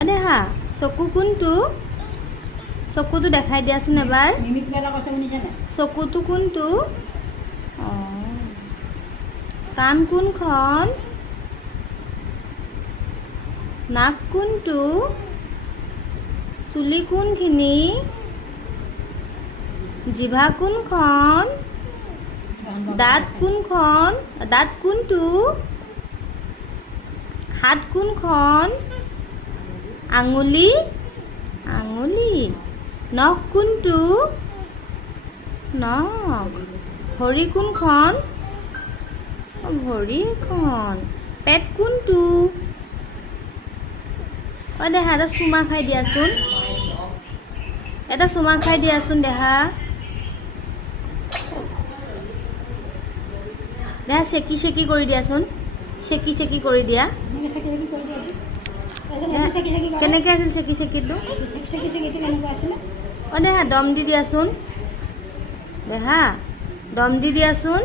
দেহা চকু কোনটো চকুটো দেখাই দিয়াচোন এবাৰ চকুটো কোনটো কাণ কোনখন নাক কোনটো চুলি কোনখিনি জিভা কোনখন দাঁত কোনখন দাঁত কোনটো হাত কোনখন আঙুলি আঙুলি নখ কোনটো নখ ভৰি কোনখন ভৰি এখন পেট কোনটো দেহা এটা চুমা খাই দিয়াচোন এটা চুমা খাই দিয়াচোন দেহা দেহা চেকি চেকি কৰি দিয়াচোন চেকি চেকি কৰি দিয়া কেনেকৈ আছিল চেকি চেকিটো দেহা দম দি দিয়াচোন দেহা দম দি দিয়াচোন